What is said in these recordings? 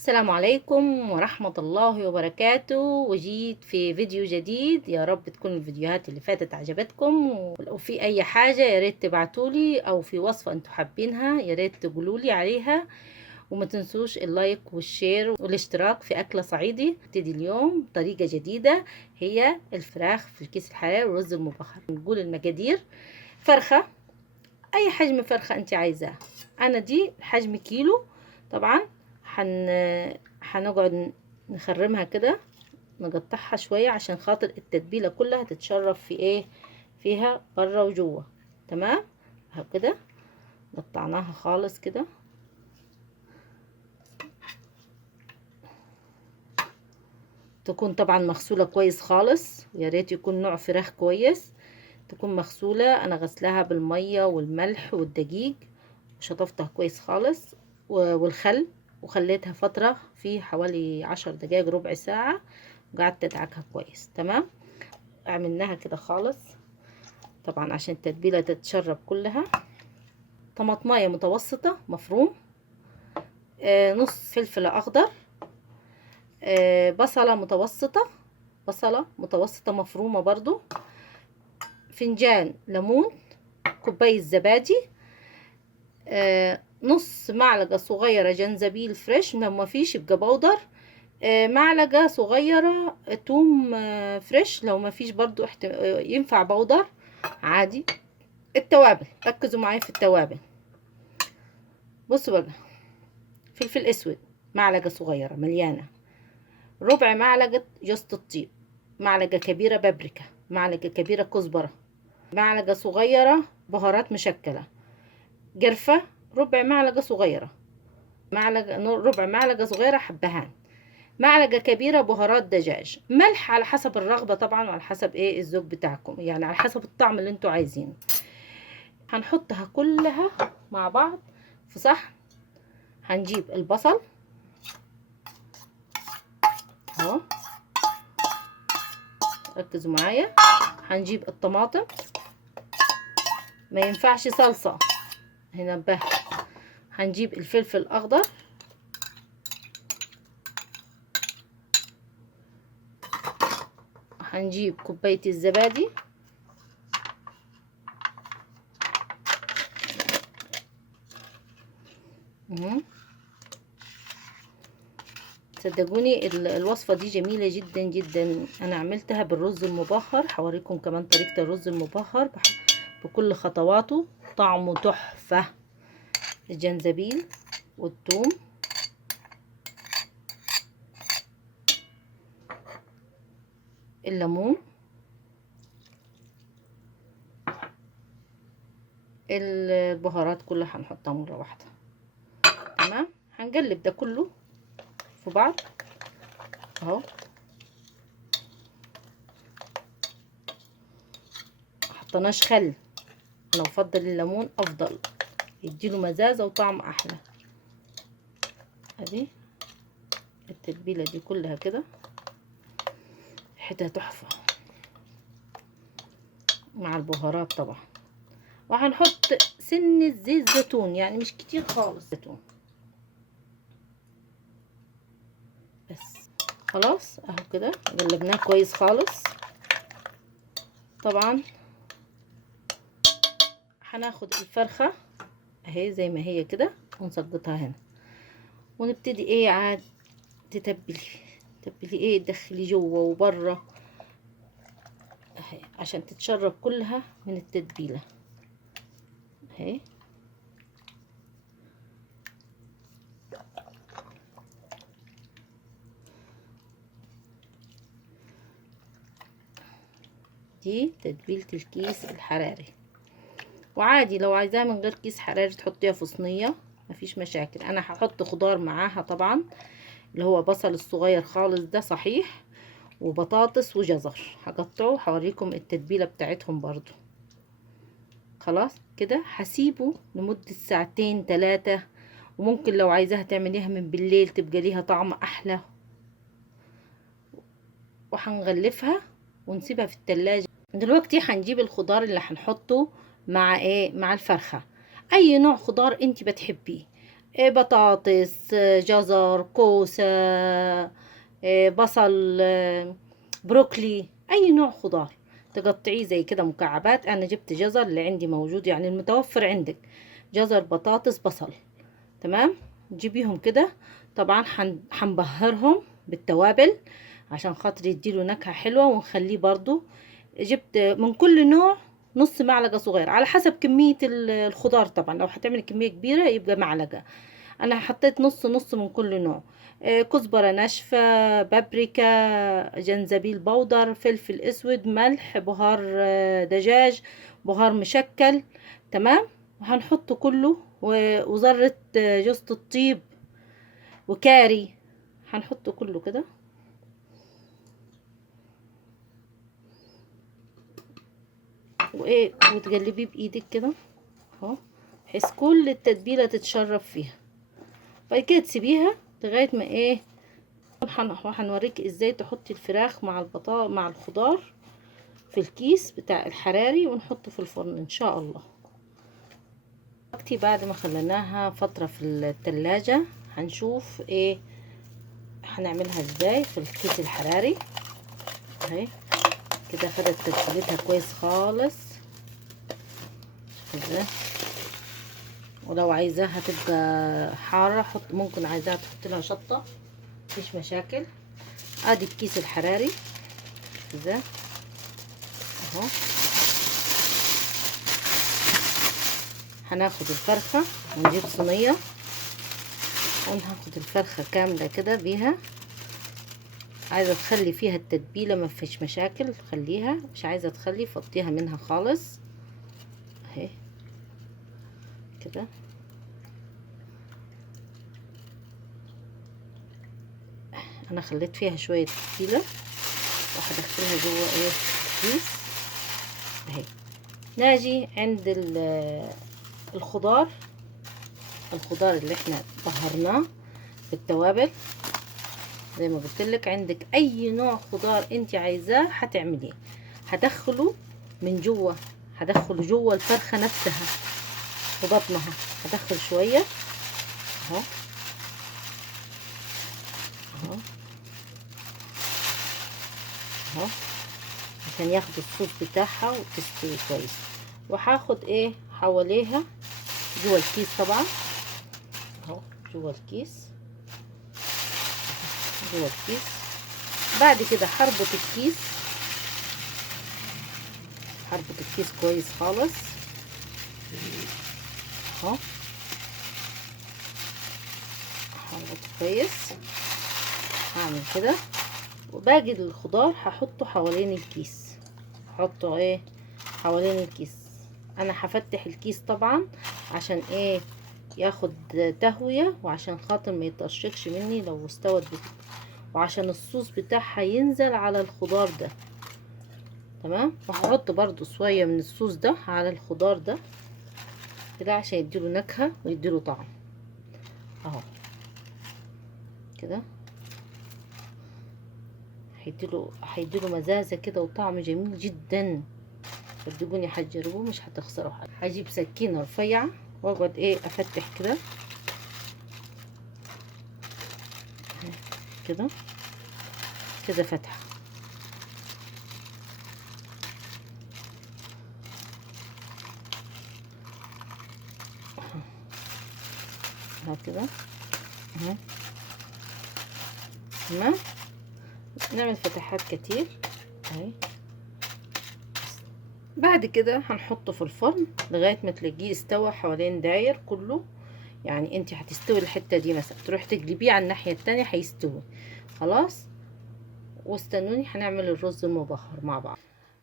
السلام عليكم ورحمة الله وبركاته، وجيت في فيديو جديد. يا رب تكون الفيديوهات اللي فاتت عجبتكم، ولو في اي حاجة يا ريت تبعتولي، او في وصفة انتوا حابينها يا ريت تقولولي عليها. وما تنسوش اللايك والشير والاشتراك في أكلة صعيدي. ابتدي اليوم طريقة جديدة، هي الفراخ في الكيس الحراري والرز المبخر. نقول المقادير: فرخة، اي حجم فرخة انت عايزاه. انا دي حجم كيلو. طبعا هنقعد نخرمها كده، نقطعها شوية عشان خاطر التتبيلة كلها تتشرب في فيها بره وجوه. تمام اهو كده، قطعناها خالص كده. تكون طبعا مغسولة كويس خالص، ويا ريت يكون نوع فراخ كويس، تكون مغسولة. انا غسلها بالمية والملح والدقيق وشطفتها كويس خالص والخل، وخليتها فترة في حوالي 10 دقايق ربع ساعة، وقعدت ادعكها كويس. تمام، عملناها كده خالص طبعا عشان التتبيلة تتشرب كلها. طماطماية متوسطة مفروم، نص فلفل اخضر، بصلة متوسطة مفرومة برضو، فنجان ليمون، كوباية زبادي، نص معلقة صغيرة جنزبيل فريش، لو ما فيش يبقى بودر، معلقة صغيرة توم فريش، لو ما فيش برضو ينفع بودر عادي. التوابل، ركزوا معايا في التوابل. بصوا بقى: فلفل اسود معلقة صغيرة مليانة، ربع معلقة جوز الطيب، معلقة كبيرة بابريكا، معلقة كبيرة كزبرة، معلقة صغيرة بهارات مشكلة، قرفة ربع معلقة صغيرة، ربع معلقة صغيرة حبهان، معلقة كبيرة بهارات دجاج، ملح على حسب الرغبة طبعا، وعلى حسب الذوق بتاعكم، يعني على حسب الطعم اللي انتوا عايزينه. هنحطها كلها مع بعض في صحن. هنجيب البصل اهو، ركزوا معايا. هنجيب الطماطم، ما ينفعش صلصة، هنبه. هنجيب الفلفل الاخضر، هنجيب كوباية الزبادي، صدقوني الوصفة دي جميلة جدا جدا. انا عملتها بالرز المبخر، هوريكم كمان طريقة الرز المبخر بكل خطواته، طعمه تحفة. الجنزبيل والثوم، الليمون، البهارات كلها هنحطها مرة واحدة. تمام، هنقلب ده كله في بعض اهو. محطناش خل، انا بفضل الليمون افضل، يديله مزازة وطعم احلى. ادي التتبيلة دي كلها كده ريحتها تحفة مع البهارات طبعا. وهنحط سنة زيت زيتون، يعني مش كتير خالص زيتون بس. خلاص اهو كده قلبناه كويس خالص. طبعا هناخد الفرخة اهي زي ما هي كده، ونسقطها هنا، ونبتدي عاد تتبلي تدخلي جوه وبره اهي، عشان تتشرب كلها من التتبيله اهي. دي تتبيله الكيس الحراري، وعادي لو عايزاها من غير كيس حراري تحطيها في صينيه، مفيش مشاكل. انا هحط خضار معاها طبعا، اللي هو بصل الصغير خالص ده صحيح، وبطاطس وجزر هقطعه، هوريكم التتبيله بتاعتهم برضو. خلاص كده هسيبه لمدة ساعتين 3، وممكن لو عايزاها تعمليها من بالليل تبقى ليها طعم احلى. وهنغلفها ونسيبها في التلاجة. دلوقتي هنجيب الخضار اللي هنحطه مع مع الفرخة. اي نوع خضار انت بتحبيه، بطاطس، جزر، كوسة، بصل، بروكلي، اي نوع خضار تقطعيه زي كده مكعبات. انا جبت جزر اللي عندي موجود، يعني المتوفر عندك، جزر، بطاطس، بصل. تمام. جيبيهم كده. طبعا حنبهرهم بالتوابل عشان خاطر يديله نكهة حلوة، ونخليه برضو. جبت من كل نوع نص معلقة صغيرة على حسب كمية الخضار. طبعا لو هتعمل كمية كبيرة يبقى معلقة. انا حطيت نص نص من كل نوع. كزبرة ناشفة، بابريكا، جنزبيل بودر، فلفل اسود، ملح، بهار دجاج، بهار مشكل. تمام. وهنحط كله، وذرة جوزة الطيب، وكاري. هنحطه كله كده، وايه، وتقلبيه بايدك كده اهو، بحيث كل التتبيله تتشرب فيها. بعد كده تسيبيها لغايه ما ايه، هنوريك ازاي تحطي الفراخ مع مع الخضار في الكيس بتاع الحراري، ونحطه في الفرن ان شاء الله. دلوقتي بعد ما خليناها فتره في التلاجة، هنشوف ايه هنعملها ازاي في الكيس الحراري اهي. كده خدت تتبيلتها كويس خالص كده. ولو عايزاها تبقى حارة حط، ممكن عايزاها تحط لها شطة، مفيش مشاكل. ادي الكيس الحراري كده اهو. هناخد الفرخة ونجيب صينية، وناخد الفرخة كاملة كده بيها. عايزة تخلي فيها التتبيلة مفيش مشاكل، خليها. مش عايزة تخلي، فضيها منها خالص اهي كده. انا خليت فيها شوية تتبيلة، وهدخلها جوه ايه الكيس اهي. ناجي عند الخضار اللي احنا طهرناه بالتوابل. زي ما قلت لك، عندك اي نوع خضار انت عايزاه هتعمليه. هدخله من جوه، هدخله جوه الفرخه نفسها في بطنها. هدخل شويه اهو اهو اهو، عشان ياخد الصوص بتاعها وتستوي كويس. وهاخد ايه حواليها جوه الكيس طبعا اهو، جوه الكيس، جوه الكيس. بعد كده هربط الكيس كويس خالص اهو. هربط كويس، هعمل كده. وباقي الخضار هحطه حوالين الكيس، هحطه ايه حوالين الكيس. انا هفتح الكيس طبعا عشان ايه ياخد تهوية، وعشان خاطر ما يتقشرش مني لو استوت وعشان الصوص بتاعها ينزل على الخضار ده. تمام. وهحط برضو شوية من الصوص ده على الخضار ده كده عشان يديله نكهة ويديله طعم اهو كده. هيديله مزازة كده وطعم جميل جدا. صدقوني هتجربوه مش هتخسروا حاجة. هجيب سكينة رفيعة واقعد ايه افتح كده كده كده فتحة اهو كده اهو. تمام. نعمل فتحات كتير اهي. بعد كده هنحطه في الفرن لغاية ما تلاقيه استوى حوالين داير كله. يعني انت هتستوي الحتة دي مثلا، تروح تقلبيه على الناحية التانية هيستوي خلاص. واستنوني هنعمل الرز المبخر مع بعض.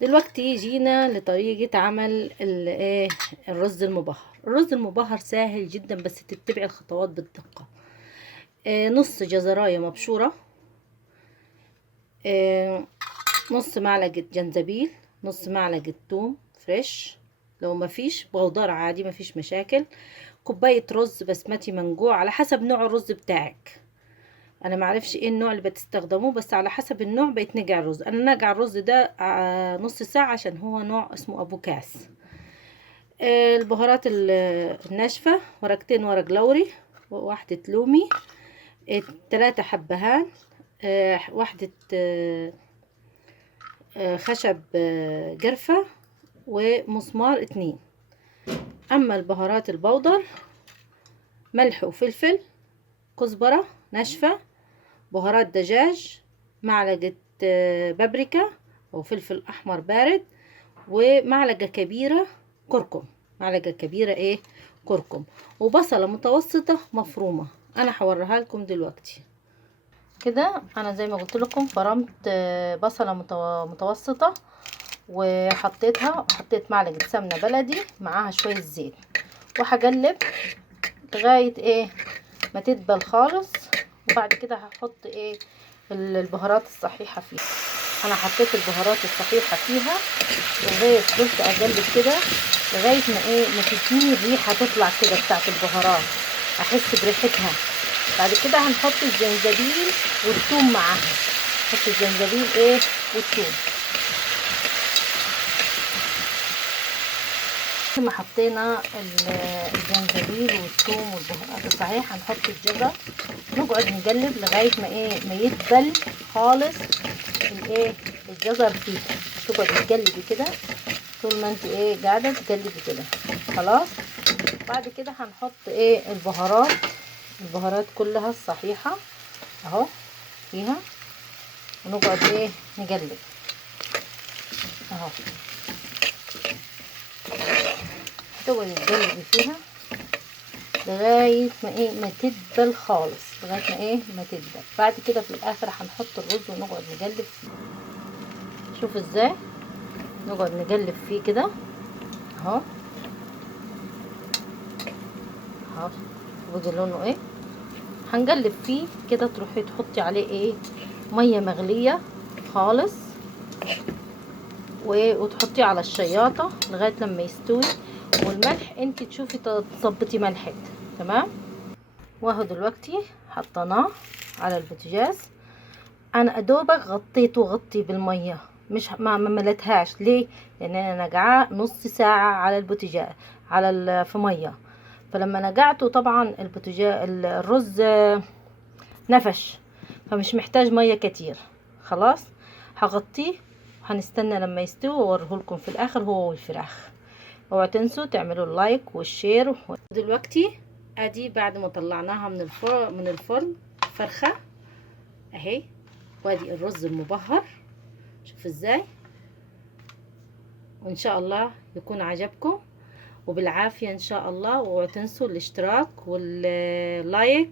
دلوقتي جينا لطريقة عمل ايه الرز المبخر. الرز المبخر سهل جدا، بس تتبعي الخطوات بالدقة. نص جزراية مبشورة، نص معلقة جنزبيل، نص معلقة توم فريش، لو مفيش بودار عادي مفيش مشاكل. كوباية رز بسمتي منقوع على حسب نوع الرز بتاعك. انا معرفش ايه النوع اللي بتستخدموه، بس على حسب النوع بيتنقع الرز. انا نقع الرز ده نص ساعة عشان هو نوع اسمه ابو كاس. البهارات الناشفة، ورقتين ورق لوري، واحدة لومي، 3 حبهان، واحدة خشب قرفة، ومسمار 2. اما البهارات البودر: ملح وفلفل، كزبرة ناشفة، بهارات دجاج، معلقة بابريكا او فلفل احمر بارد، ومعلقة كبيرة كركم، معلقة كبيرة كركم، وبصلة متوسطة مفرومة. انا هوريها لكم دلوقتي. كده انا زي ما قلت لكم فرمت بصلة متوسطة وحطيتها، وحطيت معلقة سمنة بلدي معاها شوية زيت، وهقلب لغاية ما تدبل خالص. وبعد كده هحط البهارات الصحيحة فيها. انا حطيت البهارات الصحيحة فيها لغاية قلت اقلب كده لغاية ما تديني الريحة تطلع كده بتاعت البهارات، احس بريحتها. بعد كده هنحط الجنزبيل والثوم معاها. نحط الجنزبيل والثوم. ما حطينا الجنزبيل والثوم والبهارات الصحيح، هنحط الجزر، نقعد نقلب لغايه ما يدبل خالص الجزر فيه. تقعد تقلبي كده طول ما انت قاعده تقلبي كده. خلاص. بعد كده هنحط البهارات كلها الصحيحه اهو فيها، ونقعد نقلب اهو. تقعدي تقلبي فيها لغايه ما تدبل خالص، لغايه ما تدبل. بعد كده في الاخر هنحط الرز ونقعد نقلب. شوفوا ازاي نقعد نقلب فيه كده اهو اهو. بقى لونه هنقلب فيه كده. تروحي تحطي عليه ميه مغليه خالص، وتحطيه على الشياطه لغايه لما يستوي. والملح انت تشوفي تظبطي ملحك تمام. واهو دلوقتي حطيناه على البوتاجاز. انا ادوبك غطيته غطي بالميه، مش ما ملتهاش. ليه؟ لان انا نقعاه نص ساعه على البوتاجاز في ميه. فلما نقعته طبعا الرز نفش، فمش محتاج ميه كتير. خلاص هغطيه، هنستنى لما يستوي واوريهولكم في الاخر هو والفراخ. اوعوا تنسوا تعملوا اللايك والشير. دلوقتي ادي بعد ما طلعناها من الفرن فرخه اهي، وادي الرز المبهر. شوف ازاي. وان شاء الله يكون عجبكم وبالعافيه ان شاء الله. واوعوا تنسوا الاشتراك واللايك